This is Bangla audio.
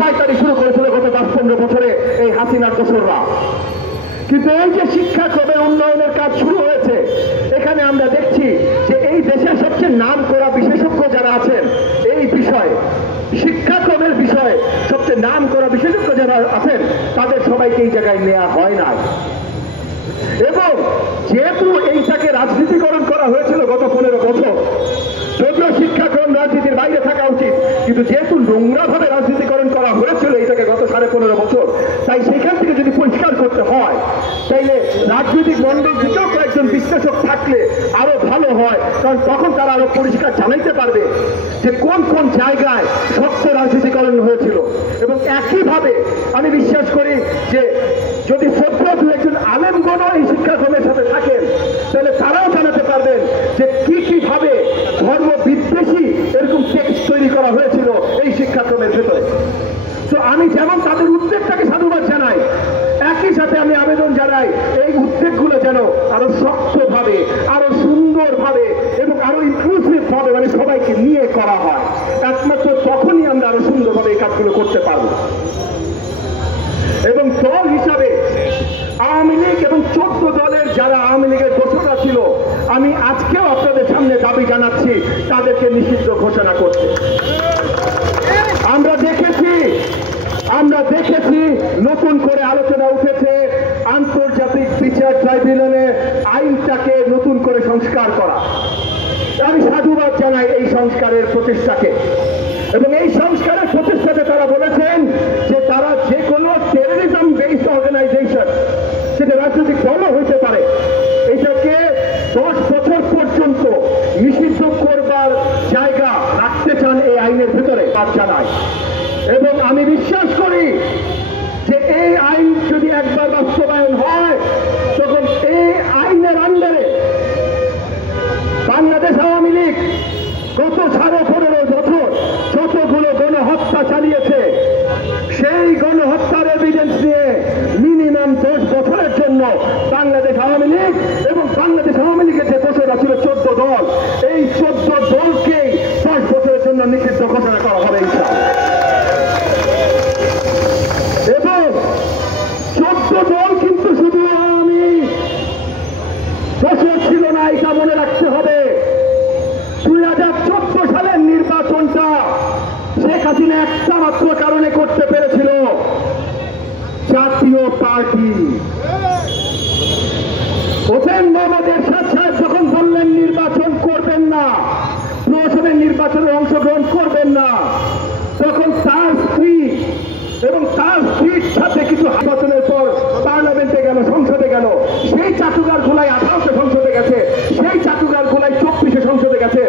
পাইকারি শুরু করেছিল গত 10-15 বছরে এই হাসিনার দোসররা। কিন্তু এই যে শিক্ষাক্রমের উন্নয়নের কাজ শুরু হয়েছে, এখানে আমরা দেখছি যে এই দেশের সবচেয়ে নাম করা বিশেষজ্ঞ যারা আছেন এই বিষয়ে, শিক্ষাক্রমের বিষয়ে সবচেয়ে নাম করা বিশেষজ্ঞ যারা আছেন তাদের সবাইকে এই জায়গায় নেওয়া হয় না। এবং যেহেতু এইটাকে রাজনীতিকরণ করা হয়েছিল গত 15 বছর, যদিও শিক্ষাক্রম রাজনীতির বাইরে থাকা উচিত, কিন্তু যেহেতু নোংরা ভাবে রাজনীতিকরণ করা হয়েছিল এটাকে গত 15.5 বছর, তাই সেখান থেকে যদি পরিষ্কার করতে হয় তাইলে রাজনৈতিক মন্ডল থেকেও কয়েকজন বিশ্লেষক থাকলে আরো ভালো হয়, কারণ তখন তারা আরো পরিষ্কার জানাইতে পারবে যে কোন কোন জায়গায় শক্ত রাজনীতিকরণ হয়েছিল। এবং একইভাবে আমি বিশ্বাস করি যে যদি শ্রদ্ধেয় একজন আলেমগণ এই শিক্ষাক্রমের সাথে থাকেন তাহলে তারাও জানাতে পারবেন যে কি কিভাবে ধর্ম বিদ্বেষী এরকম টেক্সট তৈরি করা হয়েছিল এই শিক্ষাক্রমের ভেতরে। তো আমি যেমন তাদের উদ্বেগটাকে সাধুবাদ জানাই, একই সাথে আমি আবেদন জানাই এই উদ্বেগগুলো যেন আরো শক্তভাবে, আরো সুন্দরভাবে এবং আরো ইনক্লুসিভ ভাবে, মানে সবাইকে নিয়ে করা হয়। একমাত্র তখনই আমরা আরো সুন্দরভাবে এই কাজগুলো করতে পারবো। এবং দল হিসাবে আওয়ামী লীগ এবং 14 দলের যারা আওয়ামী লীগের দোষরা ছিল, আমি আজকেও আপনাদের সামনে দাবি জানাচ্ছি তাদেরকে নিষিদ্ধ ঘোষণা করতে। আমরা দেখেছি নতুন করে আলোচনা উঠেছে আন্তর্জাতিক বিচার ট্রাইব্যুনালে আইনটাকে নতুন করে সংস্কার করা। আমি সাধুবাদ জানাই এই সংস্কারের প্রচেষ্টাকে। এবং এই সংস্কারের প্রচেষ্টাতে তারা বলেছেন যে তারা যে কোনো টেররিজম বেসড অর্গানাইজেশন, সেটা রাজনৈতিক দলও হইতে পারে, এটাকে 10 বছর পর্যন্ত নিষিদ্ধ করবার জায়গা রাখতে চান এই আইনের ভিতরে, বাদ জানায়। এবং আমি বিশ্বাস করি যে এই আইন যদি একবার বাস্তবায়ন হয় তখন এই আইনের আন্ডারে বাংলাদেশ আওয়ামী লীগ গত 15.5 বছর যতগুলো গণহত্যা চালিয়েছে সেই গণহত্যার এভিডেন্স নিয়ে মিনিমাম 10 বছরের জন্য বাংলাদেশ আওয়ামী লীগ এবং বাংলাদেশ আওয়ামী লীগের যে দোষরা ছিল 14 দল, এই 14 দলকেই 10 বছরের জন্য নিষিদ্ধ ঘোষণা করা হবে ইনশাআল্লাহ। এবং 14 দল কিন্তু শুধু আওয়ামী দোষর ছিল না, এটা মনে রাখতে হবে। 2014 সালের নির্বাচনটা শেখ হাসিনা একটা মাত্র কারণে করতে পেরেছিল, জাতীয় পার্টি। হোসেন মোহাম্মদ এরশাদ সাহেব যখন বললেন নির্বাচন করবেন না, প্রশাসনের নির্বাচনে অংশগ্রহণ করবেন না, তখন তার স্ত্রী এবং তার স্ত্রীর সাথে কিছু নির্বাচনের পর পার্লামেন্টে গেল, সংসদে গেল, সেই চাটুকার খোলায় 18 সংসদে গেছে, সেই চাটুকার খোলায় 24 সংসদে গেছে।